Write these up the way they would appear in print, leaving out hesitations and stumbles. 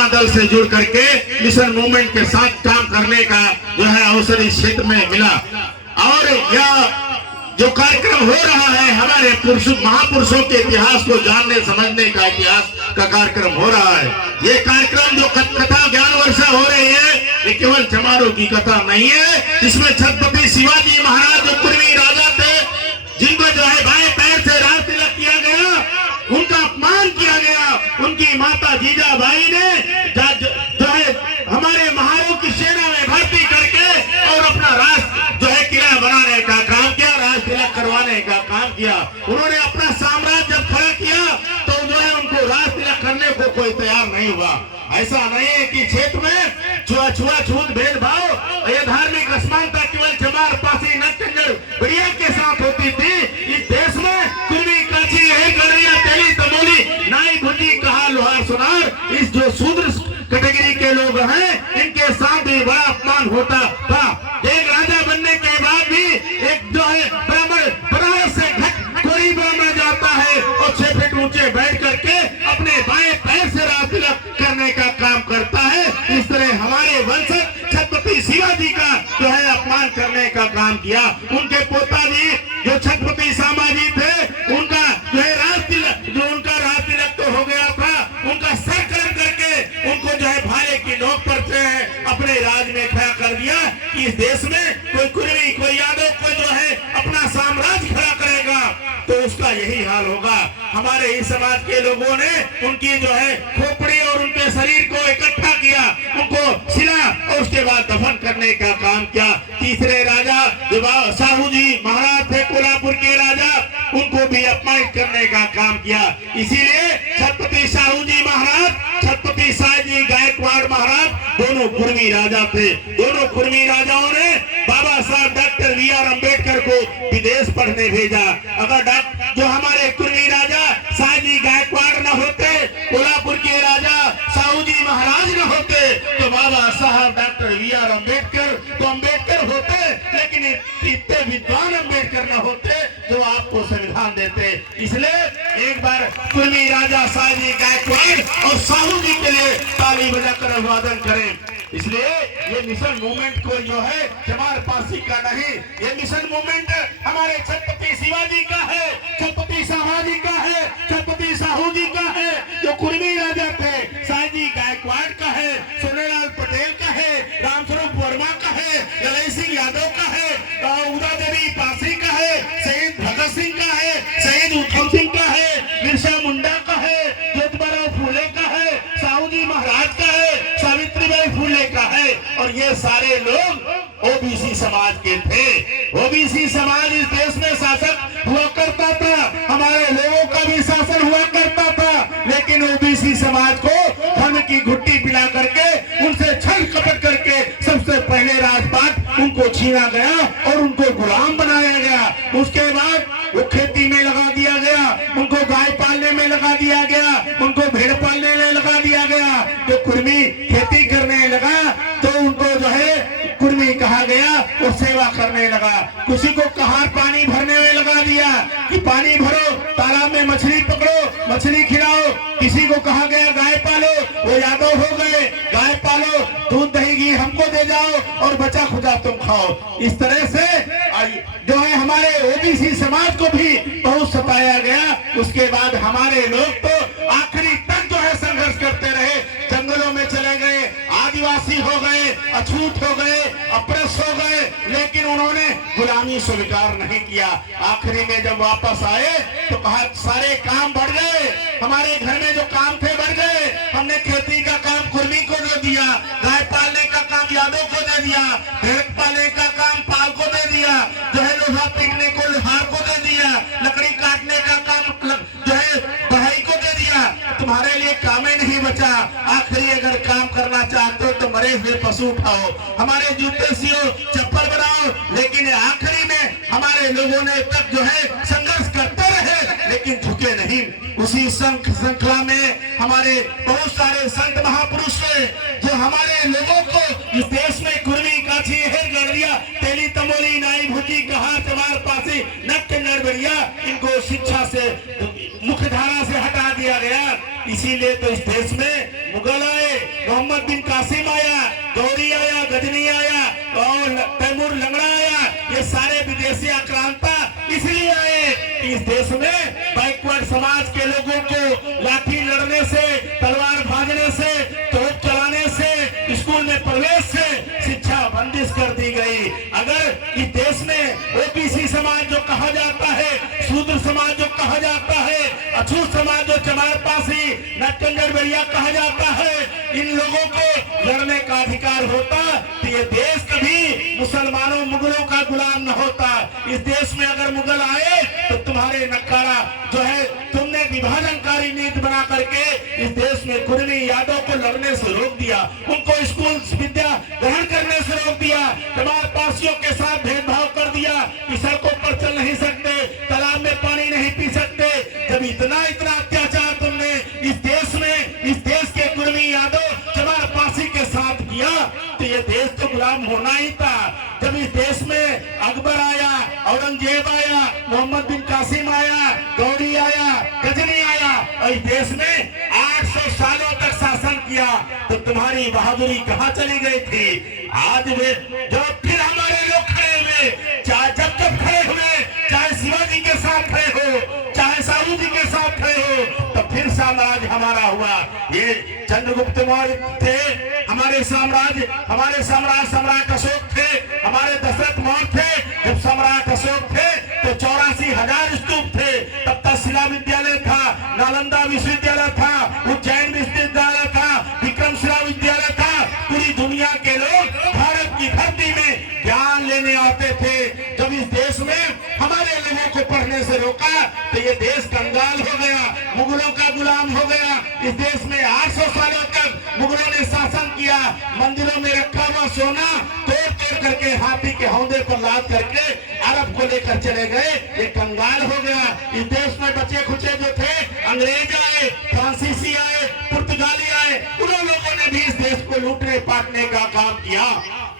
अपना दल से जुड़ करके मिशन मूवमेंट के साथ काम करने का जो है अवसर इस क्षेत्र में मिला। और यह जो कार्यक्रम हो रहा है हमारे महापुरुषों के इतिहास को जानने समझने का इतिहास का कार्यक्रम हो रहा है। ये कार्यक्रम जो कथा ज्ञान वर्षा हो रही है ये केवल चमारों की कथा नहीं है। इसमें छत्रपति शिवाजी महाराज जो कुर्मी राजा थे, जिनको जो है बाएं पैर से राज तिलक किया गया, उनका अपमान किया गया, उनकी माता जीजाबाई ने जो है हमारे महारों की सेना में भर्ती करके और अपना राज जो है किला बनाने का काम किया, राज तिलक करवाने का काम किया। उन्होंने अपना साम्राज्य जब खड़ा किया तो जो है उनको राज तिलक करने को कोई तैयार नहीं हुआ। ऐसा नहीं है कि क्षेत्र में छुआछूत भेदभाव ये धार्मिक असमानता केवल चमार पासी नटकंजर बढ़िया के साथ होती थी। इस देश में कुर्मी काची गड़रिया तेली तमोली नाई भुजी कहा लोहार सुनार, इस जो शूद्र कैटेगरी के लोग हैं इनके साथ भी बड़ा अपमान होता था। एक राजा बनने के बाद भी एक जो है ब्राह्मण बनारस से कोई ब्राह्मण जाता है और 6 फीट ऊंचे बैठ करके अपने बाएं पैर से राज तिलक करने का काम करता है। इस तरह हमारे वंशज छत्रपति शिवाजी का जो है अपमान करने का काम किया। उनके पोता जी जो छत्रपति संभाजी थे, उनका जो है राज तिलक तो हो गया था, उनका सर कलम करके उनको जो है भाले की नोक पर अपने राज में खड़ा कर दिया कि इस देश में कोई कुर्मी कोई यादव कोई जो है अपना साम्राज्य खड़ा करेगा तो उसका यही हाल होगा। हमारे ही समाज के लोगों ने उनकी जो है खोपड़ी और उनके शरीर को इकट्ठा किया, उनको सिला और उसके बाद दफन करने का काम किया। तीसरे राजा जो साहू जी महाराज थे कोल्हापुर के राजा, उनको भी अपमानित करने का काम किया। इसीलिए छत्रपति साहू जी महाराज, छत्रपति शाहजी गायकवाड़ महाराज दोनों कुर्मी राजा थे। दोनों कुर्मी राजाओं ने बाबा साहब डॉक्टर बी.आर. अम्बेडकर को विदेश पढ़ने भेजा। अगर जो हमारे कुर्मी राजा शाहजी गायकवाड़ न होते, कोल्हापुर के राजा साहू जी महाराज न होते तो बाबा साहब डॉक्टर बी.आर. अम्बेडकर तो अम्बेडकर होते, लेकिन इतने विद्वान अम्बेडकर न होते जो आपको संविधान देते। इसलिए एक बार कुर्मी राजा शाहजी गायकवाड़ और साहू जी के लिए ताली बजाकर अभिवादन करें। इसलिए ये मिशन मूवमेंट को जो है चमार पासी का नहीं, ये मिशन मूवमेंट हमारे छत्रपति शिवाजी का है, छत्रपति संभाजी का है, छत्रपति साहू जी का है, जो कुर्मी राजा थे शाहजी गायकवाड़ का है, सोनेलाल पटेल का है, रामस्वरूप वर्मा का है, ललई सिंह यादव का है, उदा देवी पासी का है, शहीद भगत सिंह का है, शहीद उधम सिंह का है, बिरसा मुंडा का है, ज्योतिबा फूले का है, साहू जी महाराज का है, सावित्रीबाई फूले का है। और ये सारे लोग ओबीसी समाज के थे। ओबीसी समाज इस देश में शासक हुआ करता था, हमारे लोगों का भी शासन हुआ करता था, लेकिन ओबीसी समाज को धन की घुट्टी पिला करके उनसे छल कपट करके सबसे पहले राजपाट उनको छीना गया और उनको गुलाम बनाया गया। उसके बाद वो खेती में लगा दिया गया, उनको गाय पालने में लगा दिया गया, उनको भेड़ पालने में लगा दिया गया। जो कुर्मी खेती करने लगा तो उनको जो है कुर्मी कहा गया, वो सेवा करने लगा। किसी को कहार पानी भरने में लगा दिया कि पानी भरो, तालाब में मछली पकड़ो, मछली खिलाओ। किसी को कहा गया गाय पालो, वो यादव हो गए, गाय पालो, दूध दही घी हमको दे जाओ और बचा खुदा तुम खाओ। इस तरह से जो है हमारे ओबीसी समाज को भी बहुत सताया गया। उसके बाद हमारे लोग तो आखिरी तक जो है संघर्ष करते रहे, जंगलों में चले गए, आदिवासी हो गए, अछूत हो गए, अप्रस हो गए, लेकिन उन्होंने गुलामी स्वीकार नहीं किया। आखिरी में जब वापस आए तो कहा सारे काम बढ़ गए, हमारे घर में जो काम थे बढ़ गए, हमने खेती का काम कुर्मी को दे दिया, गाय पालने का काम यादव को दे दिया, भेड़ पालने का काम पाल को दे दिया, जो है लोहा पीटने को लोहार को दे दिया, लकड़ी काटने का काम जो है बढ़ई को दे दिया। तुम्हारे लिए काम ही नहीं बचा। आखिरी अगर काम करना चाहते हो तो मरे हुए पशु उठाओ, हमारे जूते सियो, चप्पल बनाओ। लेकिन आखिरी में हमारे लोगों ने तक जो है संघर्ष करते रहे लेकिन झुके नहीं। उसी श्रृंखला में हमारे बहुत सारे संत महापुरुष थे जो हमारे लोगों को इस देश में कुर्मी काछी हेर गड़रिया तेली तमोली नाई भुजी कहार चमार पासी नट नरबरिया इनको शिक्षा से मुख्य धारा से हटा दिया गया। इसीलिए तो इस देश में मुगल आए, मोहम्मद बिन कासिम आया, गौरी आया, गजनी आया और तैमूर लंगड़ा आया। ये सारे विदेशी आक्रांता इसलिए आए कि इस देश में बैकवर्ड समाज के लोगों को लाठी लड़ने से, तलवार भाजने से, तोप चलाने से, स्कूल में प्रवेश से शिक्षा बंदिश कर दी गई। अगर इस देश में ओबीसी समाज जो कहा जाता है, शूद्र समाज जो कहा जाता है, अछूत समाज जो चमारपासी, नटकंजरबेड़िया कहा जाता है, इन लोगों को लड़ने का अधिकार होता तो ये देश कभी मुसलमानों मुगलों का गुलाम न होता। इस देश में अगर मुगल आए तो तुम्हारे नक्कारा जो है, तुमने विभाजनकारी नीति बना करके इस देश में कुर्मी यादव को लड़ने से रोक दिया, उनको स्कूल विद्या ग्रहण करने से रोक दिया, चमारपासियों के साथ भेदभाव कर दिया कि सड़कों पर चल नहीं सकते, तालाब में पानी नहीं पी सकते। जब इतना इतना अत्याचार तुमने इस देश में, इस देश के कुर्मी यादव चमारपासी के साथ किया तो ये देश तो गुलाम होना ही था। जब इस देश में अकबर आया, औरंगजेब आया, मोहम्मद बिन कासिम आया, गौरी आया, गजनी आया और इस देश में 800 सालों तक शासन किया तो तुम्हारी बहादुरी कहाँ चली गई थी? आज वे जब फिर हमारे लोग खड़े हुए, चाहे जब खड़े हुए, चाहे शिवाजी के साथ खड़े हो, चाहे साहू जी के साथ खड़े हो, तो फिर साम्राज्य हमारा हुआ। ये चंद्रगुप्त मौर्य थे हमारे साम्राज्य, हमारे सम्राट अशोक थे, हमारे दशरथ मौर्य थे। जब सम्राट अशोक थे तो 84,000 स्तूप थे, तब तक शिला विद्यालय था, नालंदा विश्वविद्यालय था, उज्जैन विश्वविद्यालय था, विक्रमशिला विद्यालय था। पूरी दुनिया के लोग भारत की धरती में ज्ञान लेने आते थे। जब इस देश में हमारे लोगों को पढ़ने से रोका तो ये देश कंगाल हो गया, मुगलों का गुलाम हो गया। इस देश में 800 सालों तक मुगलों ने शासन किया। मंदिरों में रखा हुआ सोना तोड़ तोड़ करके हाथी के हौंदे पर लाद करके अरब को लेकर चले गए। ये कंगाल हो गया। इस देश में बचे खुचे जो थे, अंग्रेज आए, फ्रांसीसी आए, पुर्तगाली आए, उन लोगों ने भी इस देश को लूटने पाटने का काम किया।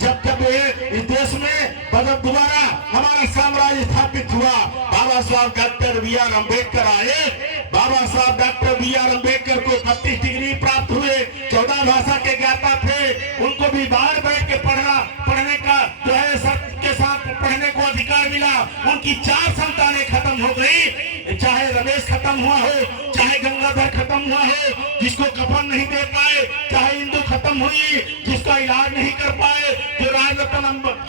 जब ये इस देश में दोबारा हमारा साम्राज्य स्थापित हुआ, बाबा साहब डॉक्टर बी आर अम्बेडकर आए। बाबा साहब डॉक्टर बी आर अम्बेडकर को 32 डिग्री प्राप्त हुए, 14 भाषा के ज्ञाता थे। उनको भी बाहर बैठ के पढ़ने का जो है सबके साथ पढ़ने को अधिकार मिला। उनकी 4 संतानें खत्म हो गई, चाहे रमेश खत्म हुआ हो, चाहे गंगाधर खत्म हुआ हो जिसको कफन नहीं दे पाए, चाहे इंदु खत्म हुई जिसका इलाज नहीं कर पाए, जो राजरत्न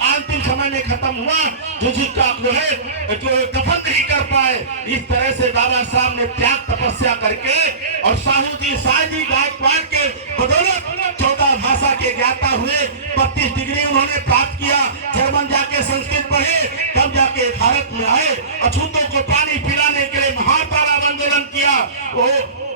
अंतिम समय में खत्म हुआ जो जिसका जो है जो कफन नहीं कर पाए। इस तरह से बाबा साहब ने त्याग तपस्या करके और साहू जी शाहजी गायकवाड़ के बदौलत 14 भाषा के ज्ञाता हुए, 32 डिग्री उन्होंने प्राप्त किया। जर्मन जाके संस्कृत पढ़े, तब जाके भारत में आए। अछूतों को पानी पिलाने के लिए महातालाब आंदोलन किया। वो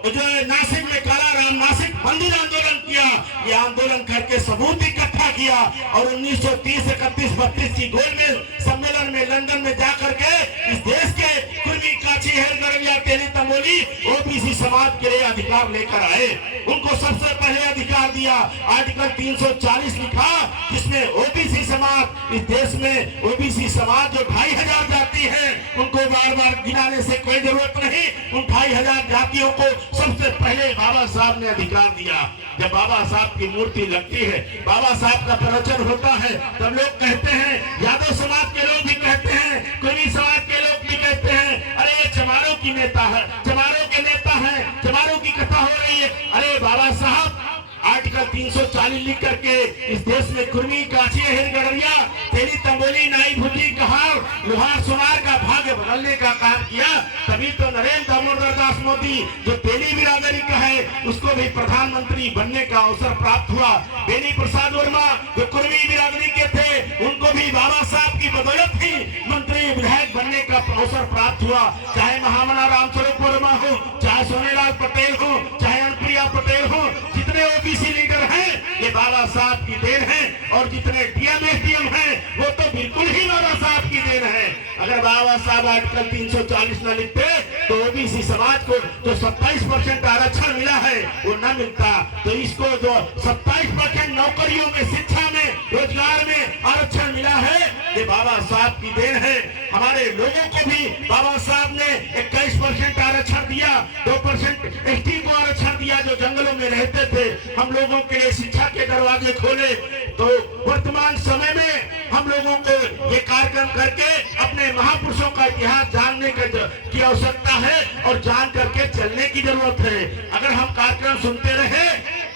जो है नासिक में कालाराम नासिक मंदिर आंदोलन किया। ये आंदोलन करके सबूत इकट्ठा किया और 1930, 31, 32 की गोलमेज सम्मेलन में लंदन में जाकर के इस देश के कुर्मी, काची, हेरगढ़विया, तेली, तमोली ओबीसी समाज के लिए अधिकार लेकर आए। उनको सबसे पहले अधिकार दिया। आर्टिकल 340 लिखा जिसमें ओबीसी समाज, इस देश में ओबीसी समाज जो 2500 जाति है, उनको बार बार गिनाने से कोई जरूरत नहीं। उन 2500 जातियों को सबसे पहले बाबा साहब ने अधिकार दिया। जब बाबा साहब की मूर्ति लगती है, बाबा साहब का प्रवचन होता है, तब लोग कहते हैं, यादव समाज के लोग भी कहते हैं, कुर्मी समाज के लोग भी कहते हैं, अरे ये चमारों की नेता है, चमारों के नेता है, चमारों की कथा हो रही है। अरे बाबा साहब आर्टिकल 340 लिख करके इस देश में कुर्मी, काची, हेरगढ़विया, तेली, तंबोली, नाई, भुजी, कहार, लोहार, सोनार का भाग्य बदलने का काम किया। तभी तो नरेंद्र दामोदर दास मोदी जो तेली बिरादरी का है उसको भी प्रधानमंत्री बनने का अवसर प्राप्त हुआ। बेनी प्रसाद वर्मा जो कुर्मी बिरादरी के थे, उनको भी बाबा साहब की बदौलत ही मंत्री विधायक बनने का अवसर प्राप्त हुआ। चाहे महामना रामस्वरूप वर्मा हो, चाहे सोनेलाल पटेल हो, चाहे अनुप्रिया पटेल हो, जितने ओबीसी लीडर हैं ये बाबा साहब की देन है। और जितने डीएम एसडीएम हैं वो तो बिल्कुल ही बाबा साहब की देन है। अगर बाबा साहब आर्टिकल 340 न लिखते तो ओबीसी समाज को जो 27% आरक्षण मिला है वो न मिलता। तो इसको जो 27% नौकरियों में, शिक्षा में, रोजगार में आरक्षण मिला है, ये बाबा साहब की देन है। हमारे लोगों को भी बाबा साहब ने 21% आरक्षण दिया, 2% एसटी को आरक्षण दिया जो जंगलों में रहते थे। हम लोगों के लिए शिक्षा के दरवाजे खोले। तो वर्तमान समय में हम लोगों को ये कार्यक्रम करके अपने महापुरुषों का इतिहास जानने की आवश्यकता है और जान करके चलने की जरूरत है। अगर हम कार्यक्रम सुनते रहे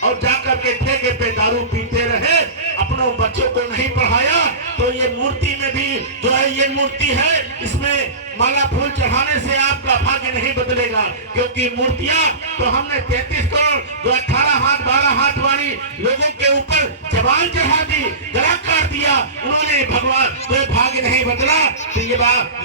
और जाकर के ठेके पे दारू पीते रहे, अपनों बच्चों को नहीं पढ़ाया, तो ये मूर्ति में भी जो है, ये मूर्ति है, इसमें माला फूल चढ़ाने से आपका भाग्य नहीं बदलेगा। क्योंकि मूर्तियां तो हमने 33 करोड़ जो 18 हाथ 12 हाथ वाली लोगों के ऊपर जबान चढ़ा दी, गला काट दिया, उन्होंने भगवान तो भाग्य नहीं बदला। तो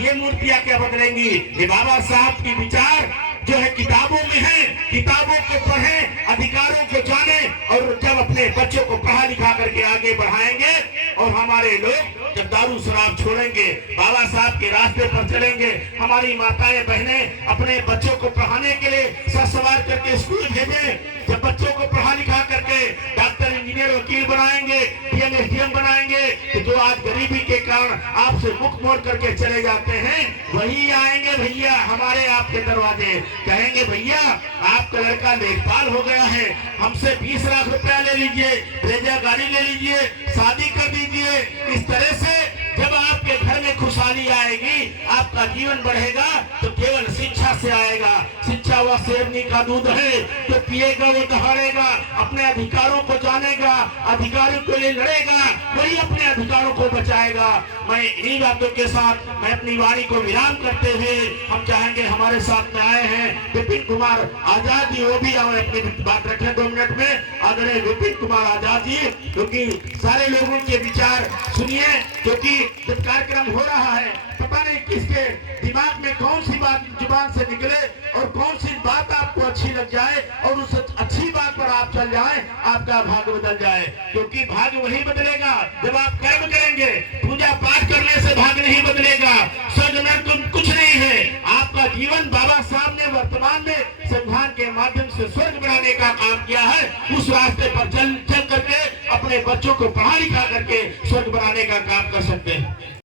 ये मूर्तियां क्या बदलेंगी? ये बाबा साहब की विचार जो है किताबों में है, किताबों को पढ़ें, अधिकारों को जाने, और जब अपने बच्चों को पढ़ा लिखा करके आगे बढ़ाएंगे और हमारे लोग जब दारू शराब छोड़ेंगे, बाबा साहब के रास्ते पर चलेंगे, हमारी माताएं बहनें अपने बच्चों को पढ़ाने के लिए सवार करके स्कूल भेजें। जब बच्चों को पढ़ा लिखा करके डॉक्टर, इंजीनियर, वकील बनाएंगे, डीएम, एसडीएम बनाएंगे, तो जो आज गरीबी के कारण आपसे मुख मोड़ करके चले जाते हैं, वही आएंगे भैया हमारे आपके दरवाजे, कहेंगे भैया आपका लड़का लेखपाल हो गया है, हमसे 20 लाख रुपया ले लीजिए, ब्रेजा गाड़ी ले लीजिए, शादी कर दीजिए। इस तरह से जब आपके घर में खुशहाली आएगी, आपका जीवन बढ़ेगा, तो केवल शिक्षा से आएगा। शिक्षा वह शेरनी का दूध है, जो पिएगा वो दहाड़ेगा, अपने अधिकारों को जानेगा, अधिकारों के लिए लड़ेगा, वही अपने अधिकारों को बचाएगा। मैं इन्हीं बातों के साथ मैं अपनी वाणी को विराम करते हुए, हम चाहेंगे हमारे साथ में आए हैं विपिन कुमार आजाद जी, वो भी आए अपनी बात रखें 2 मिनट में। आदरणीय विपिन कुमार आजाद जी, क्योंकि सारे लोगों के विचार सुनिए, क्योंकि जब कार्यक्रम हो रहा है, पता नहीं किसके दिमाग में कौन सी बात जुबान से निकले और कौन सी बात आपको अच्छी लग जाए और उस अच्छी बात पर आप चल जाए, आपका भाग्य बदल जाए। क्योंकि भाग्य वही बदलेगा जब आप कर्म करेंगे। पूजा पाठ करने से भाग्य नहीं बदलेगा। स्वर्ग में तुम कुछ नहीं है। आपका जीवन बाबा साहब ने वर्तमान में संविधान के माध्यम से स्वर्ग बनाने का काम किया है। उस रास्ते पर चल करके अपने बच्चों को पढ़ा लिखा करके स्वर्ग बनाने का काम कर सकते हैं।